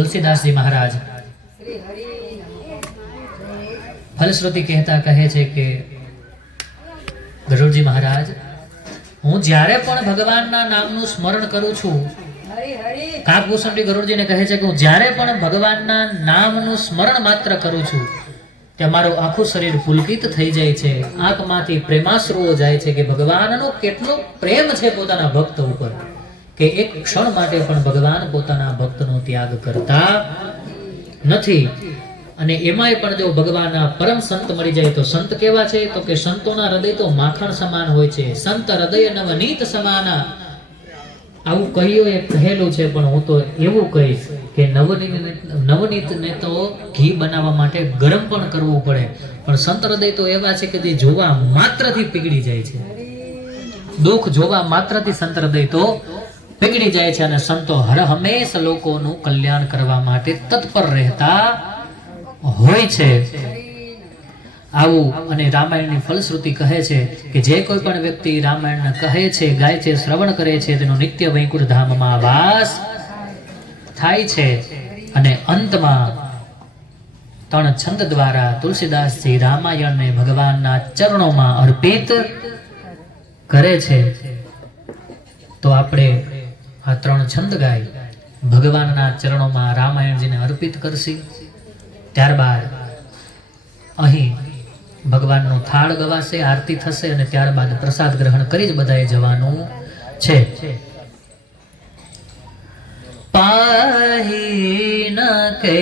तुलसीदास जी महाराज फलश्रुति कहता कहे छे के गरुड़जी महाराज हूँ ज्यारे पण भगवानना नामनुं स्मरण करूं छुं काकभूषणजी गरुड़जीने कहे छे के हूँ ज्यारे पण भगवानना नामनुं स्मरण मात्र करूं छुं त्यां मारुं आखुं शरीर पुलकित थई जाय छे आंखमांथी प्रेमाश्रुओ जाय छे के भगवाननो केटलो प्रेम छे पोताना भक्त उपर के एक क्षण माटे पण भगवान पोताना भक्तनो त्याग करता नथी અને એમાંય પણ જો ભગવાનના પરમ સંત મળી જાય તો સંત કેવા છે તો કે સંતોના હૃદય તો માખણ સમાન હોય છે સંત હૃદય નવનીત સમાના આવું કહ્યું એ કહેલું છે પણ હું તો એવું કહીશ કે નવનીતને તો ઘી બનાવવા માટે ગરમ પણ કરવું પડે પણ સંત હૃદય તો એવા છે કે જે જોવા માત્રથી પીગળી જાય છે દુઃખ જોવા માત્રથી સંત હૃદય તો પીગળી જાય છે અને સંતો હર હંમેશ લોકોનું કલ્યાણ કરવા માટે તત્પર રહેતા હોય છે આવું અને રામાયણની ફલશ્રુતિ કહે છે કે જે કોઈ પણ વ્યક્તિ રામાયણને કહે છે ગાય છે શ્રવણ કરે છે તેનો નિત્ય વૈકુંઠ ધામમાં વાસ થાય છે અને અંતમાં ત્રણ છંદ દ્વારા તુલસીદાસજી રામાયણને ભગવાનના ચરણોમાં અર્પિત કરે છે તો આપણે આ ત્રણ છંદ ગાય ભગવાનના ચરણોમાં રામાયણજીને અર્પિત કરશી ત્યારબાદ અહીં ભગવાનનો થાળ ગવાશે આરતી થશે અને ત્યારબાદ પ્રસાદ ગ્રહણ કરી જ બધાએ જવાનું છે પાહી ન કે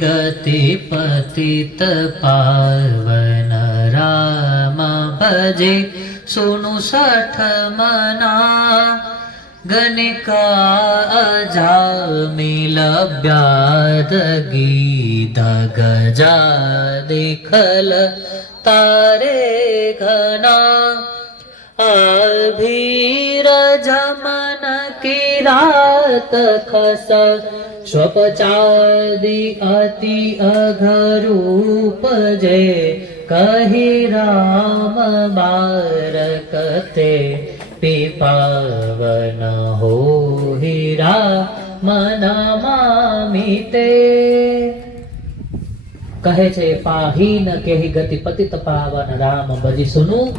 ગતિ પતિત પાવન રામ ભજે સુનું સઠ મના ગનિકા અજામિલ બ્યાદ ગીત ગજા દેખલ તારે ઘના અભીર જમન કિરાત ખસ સ્વપચાદી અતિ અઘરૂપ જે કહી રામ બારકતે પાવન હો હીરા મનામિતે કહે છે પાહીન કેહી ગતિ પતિત પાવન રામ ભજી સુનું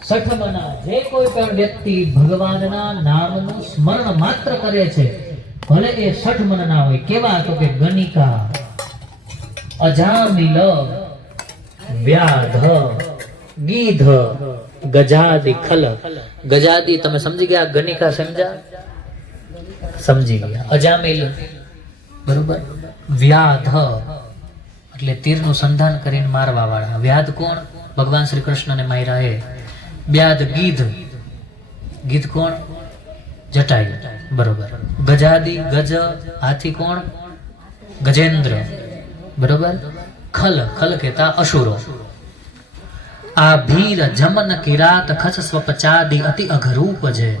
સઠ મના જે કોઈ પણ વ્યક્તિ ભગવાનના નામનું સ્મરણ માત્ર કરે છે ભલે એ સઠ મન ના હોય કેવા તો કે ગનિકા અજામિલ વ્યાધ ગીધ ગજાદી ખલ ગજાદી તમે સમજી ગયા ગનિકા સમજી ગયા અજામિલ બરોબર વ્યાધ એટલે તીરનું સંધાન કરીને મારવા વાળા વ્યાધ કોણ ભગવાન શ્રી કૃષ્ણને માર્યા હે વ્યાધ ગીધ કોણ જટાયુ બરોબર ગજાદી ગજ હાથી કોણ ગજેન્દ્ર બરોબર ખલ કહેતા અસુરો આ ભીર જમન કિરાત ખસ સ્વપચાદી અતિ અઘરૂપ છે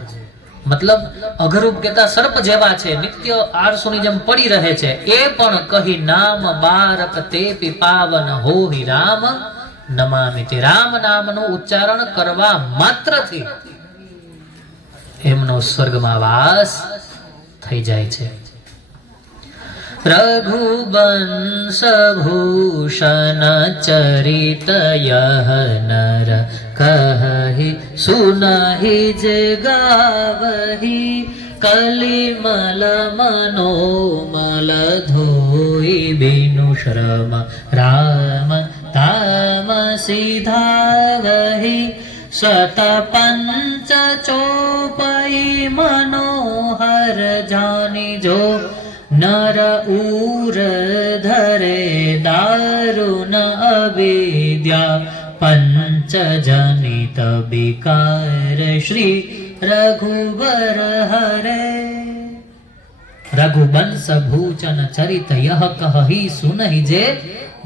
મતલબ અઘરૂપ કેતા સર્પ જેવા છે નિત્ય આળસુની જેમ પડી રહે છે એ પણ કહી નામ બારક તે પાવન હોહી રામ નમામિ રામ નામનું ઉચ્ચારણ કરવા માત્રથી એમનો સ્વર્ગમાં વાસ થઈ જાય છે रघुवंश भूषण चरित यह नर कहि सुनहि जे गावहि कलिमल मनोमल धोई बिनु श्रम राम ताम सिधावहि सत पंच चौपई मनोहर जानी जो नर ऊर धरे दारुण अविद्या पंच जनित विकार श्री रघुवर हरे रघुवंश भूषण चरित यह कहहि सुनहि जे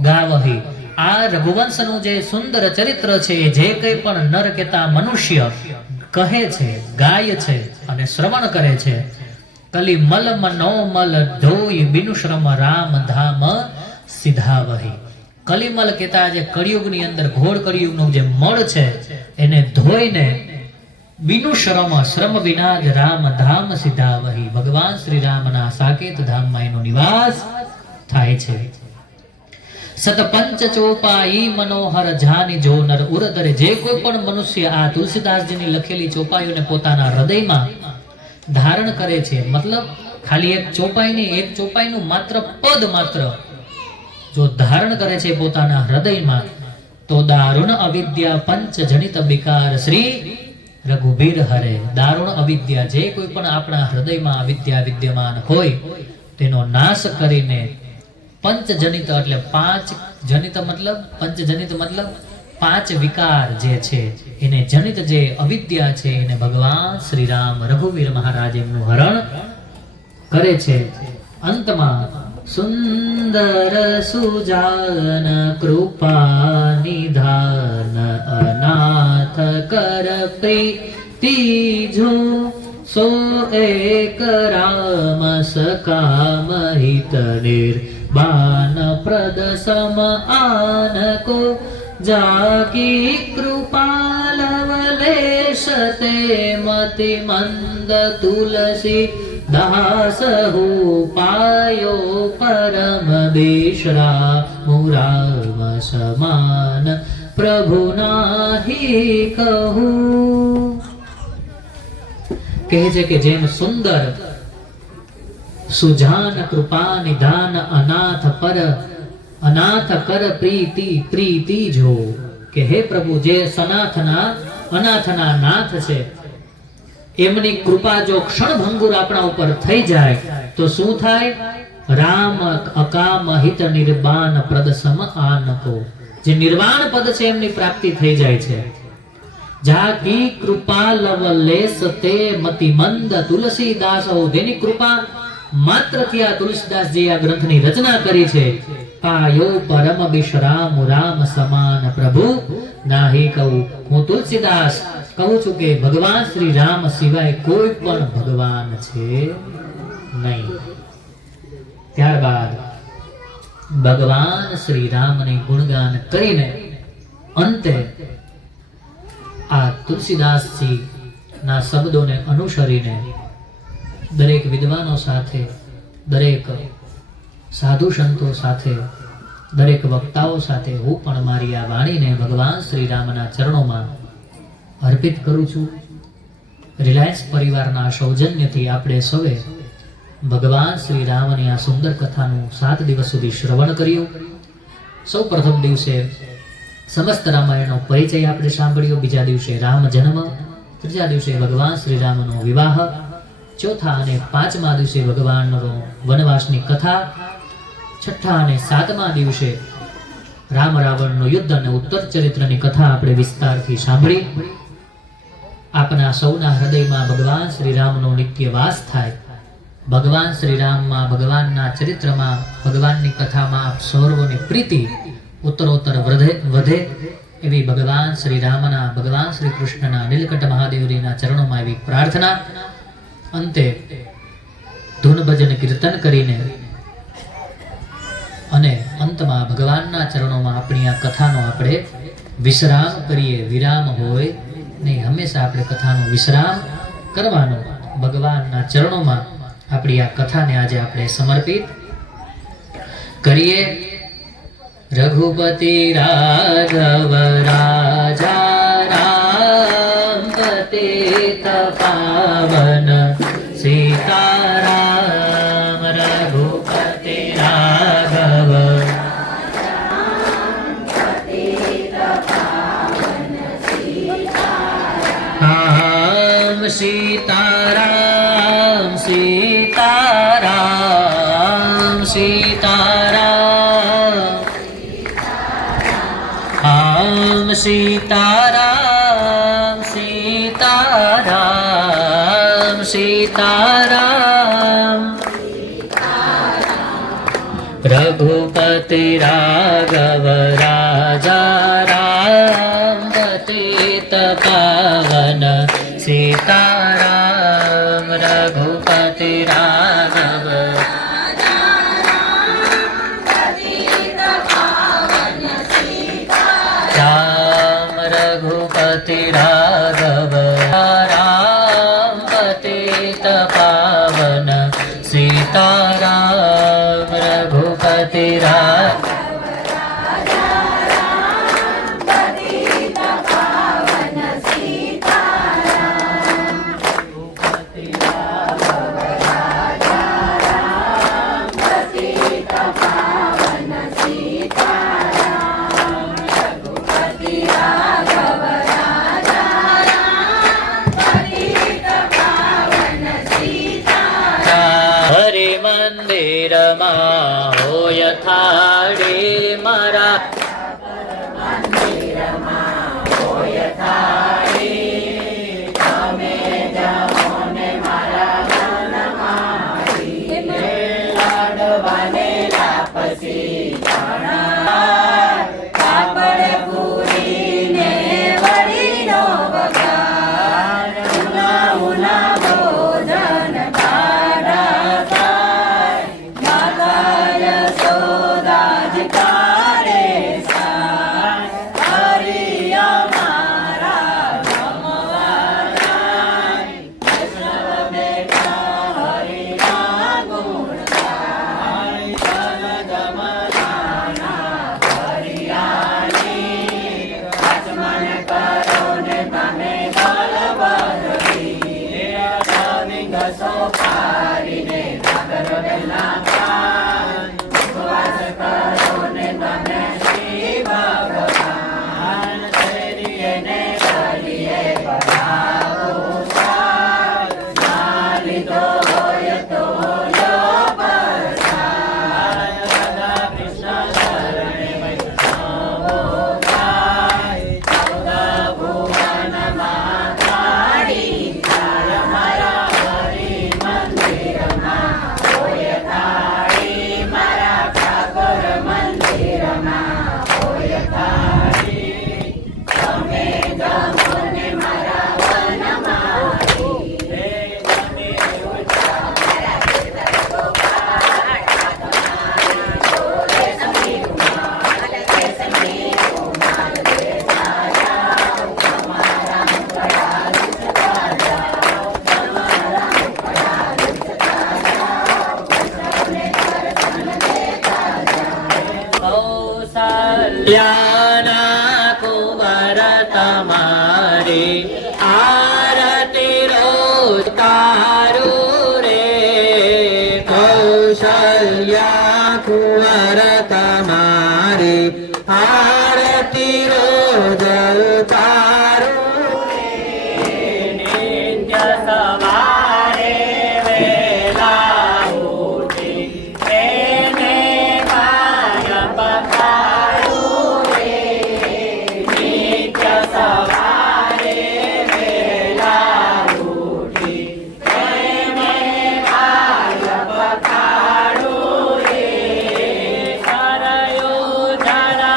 गावहि आ रघुवंशનું જે સુંદર ચરિત્ર છે જે કંઈ પણ નર કેતા મનુષ્ય કહે છે ગાય છે અને શ્રવણ કરે છે કલી મલ મનોમલ ધોઈ બિનુ શ્રમ રામ ધામ સિધાવહી કલિમલ કેતા જે કળિયુગની અંદર ઘોર કળિયુગનું જે મળ છે એને ધોઈને बिनु श्रम श्रम विना ज राम धाम सीधा वही भगवान श्री रामना साकेत धामમાં એનો નિવાસ થાય છે। સતપંચ ચોપાઈ મનોહર જાની જો નર ઉરદરે જે કોઈ પણ મનુષ્ય આ તુલસીદાસજીની લખેલી ચોપાઈઓને પોતાના હૃદયમાં ધારણ કરે છે, મતલબ ખાલી એક ચોપાઈ નહીં, એક ચોપાઈનું માત્ર પદ માત્ર જો ધારણ કરે છે પોતાના હૃદયમાં, તો દારુણ અવિદ્યા પંચ જનિત વિકાર શ્રી રઘુબીર હરે। દારુણ અવિદ્યા જે કોઈ પણ આપણા હૃદયમાં અવિદ્યા વિદ્યમાન હોય તેનો નાશ કરીને पंच जनित એટલે પાંચ જનિત મતલબ पंच जनित मतलब પાંચ વિકાર જે છે એને જનિત જે અવિદ્યા છે એને ભગવાન શ્રી રામ રઘુવીર મહારાજ એમનું હરણ કરે છે। અંતમાં સુંદર સુજાન કૃપા નિધાન અનાથ કર પ્રીતિ જો सो एक राम सकाम हित निर्बान प्रद सम आन को जाकी कृपा लवलेश ते मति मंद तुलसी दास हो पायो परम बेशरा मुराम समान प्रभु नाही कहू। કહે છે કે જેમ સુંદર સુજાન કૃપા નિધાન અનાથ કર પ્રીતિ જો, કે હે પ્રભુ જે અનાથના નાથ છે એમની કૃપા જો ક્ષણભંગુર આપણા ઉપર થઈ જાય તો શું થાય? રામ અકામ હિત નિર્બાન પ્રદ સમ આનકો, જે નિર્વાણ પદ છે એમની પ્રાપ્તિ થઈ જાય છે। જાકી કૃપા લવલેશ તે મતિ મંદ તુલસીદાસ હો, જેની કૃપા માત્રથી આ તુલસીદાસજી આ ગ્રંથની રચના કરી છે। પાયો પરમ વિશ્રામ રામ સમાન પ્રભુ નાહી કહું। હું તુલસીદાસ કહું છું કે ભગવાન શ્રી રામ સિવાય કોઈ પણ ભગવાન છે નહીં। ત્યારબાદ ભગવાન શ્રી રામને ગુણગાન કરીને અંતે આ તુલસીદાસજી ના શબ્દોને અનુસરીને દરેક વિદ્વાનો સાથે, દરેક સાધુ સંતો સાથે, દરેક વક્તાઓ સાથે હું પણ મારી આ વાણીને ભગવાન શ્રી રામના ચરણોમાં અર્પિત કરું છું। રિલાયન્સ પરિવારના સૌજન્યથી આપણે સૌએ ભગવાન શ્રી રામની આ સુંદર કથાનું 7 દિવસ સુધી શ્રવણ કર્યું। સૌ પ્રથમ દિવસે समस्त रामायणનો પરિચય આપણે સાંભળ્યો, બીજા દિવસે રામ જન્મ, ત્રીજા દિવસે ભગવાન શ્રી રામનો વિવાહ, ચોથા અને પાંચમા દિવસે ભગવાનનો વનવાસની કથા, છઠ્ઠા અને સાતમા દિવસે રામ રાવણનું યુદ્ધ અને ઉત્તર ચરિત્રની કથા આપણે વિસ્તારથી સાંભળી। આપના સૌના હૃદયમાં ભગવાન શ્રી રામનો નિત્ય વાસ થાય। ભગવાન શ્રી રામમાં, ભગવાનના ચરિત્રમાં, ભગવાનની કથામાં આપ સૌની પ્રીતિ उत्तरोत्तर વધે એવી ભગવાન શ્રી રામના, ભગવાન શ્રી કૃષ્ણના, નીલકંઠ મહાદેવજીના ચરણોમાં એવી પ્રાર્થના। અંતે ધૂન ભજન કીર્તન કરીને અને અંતમાં ભગવાનના ચરણોમાં આપણી આ કથાનો આપણે વિશ્રામ કરીએ। વિરામ હોય નહીં, હંમેશા આપણે કથાનો વિશ્રામ કરવાનો। ભગવાનના ચરણોમાં આપણી આ કથાને આજે આપણે સમર્પિત કરીએ। रघुपति राघव राजा राम पतित पावन सीताराम। रघुपति राघव राम सीताराम सीताराम सीताराम सीताराम सीताराम सीताराम। रघुपति राघव राजा राम पतित पावन सीताराम। रघुपति राघव रघुपति राघव। રઘુપતિ રામ હરિ મંદિરમાં હોય થાળી મારા કૌશલ્યાના કુંવર તમારે આરતી રોજ તારું રે કૌશલ્યા કુંવર તમારે આરતી રોજ તારું રે નિત્ય સવારે વેલા ઉઠી એને કાય પતાયું રે નિત્ય સવારે વેલા ઉઠી એને કાય પતાયું રે સરયો ધરા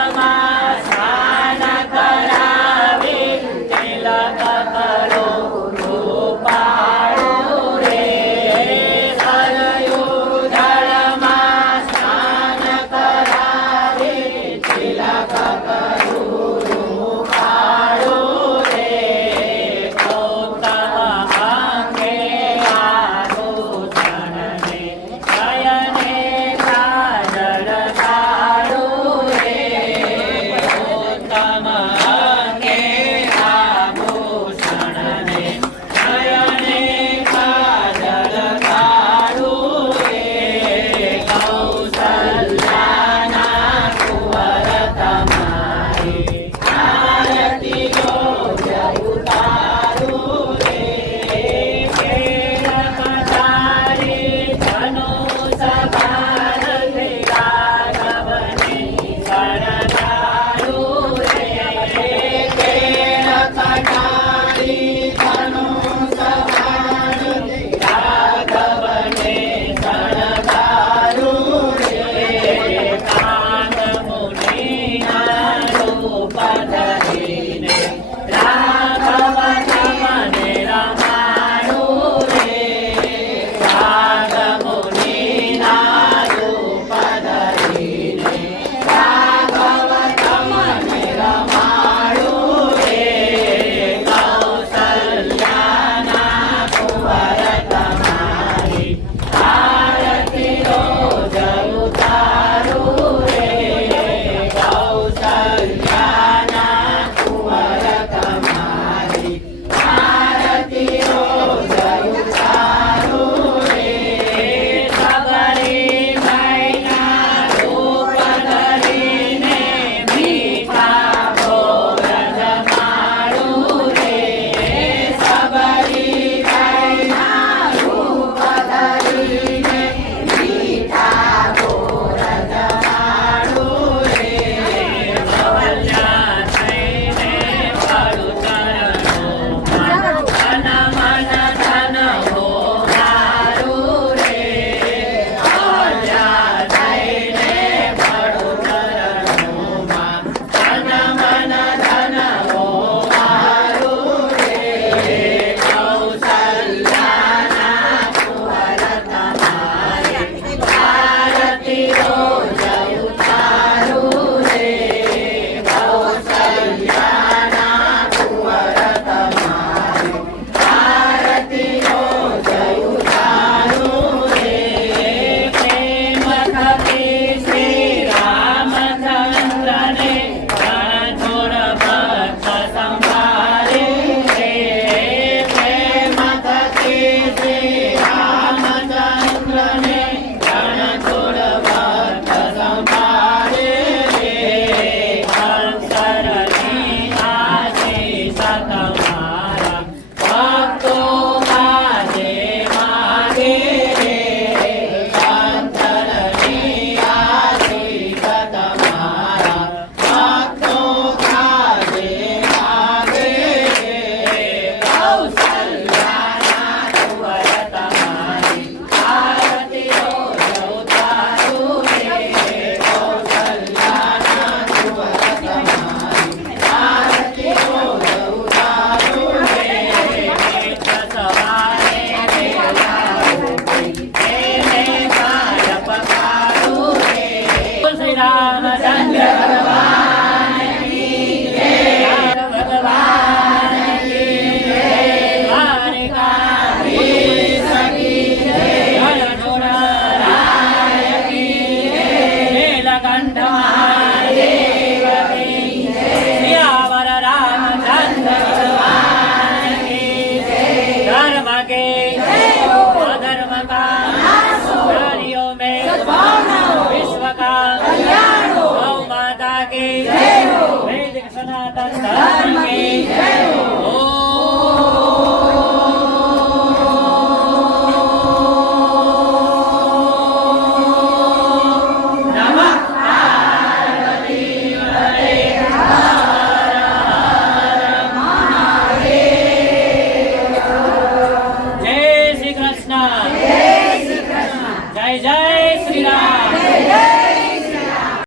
જય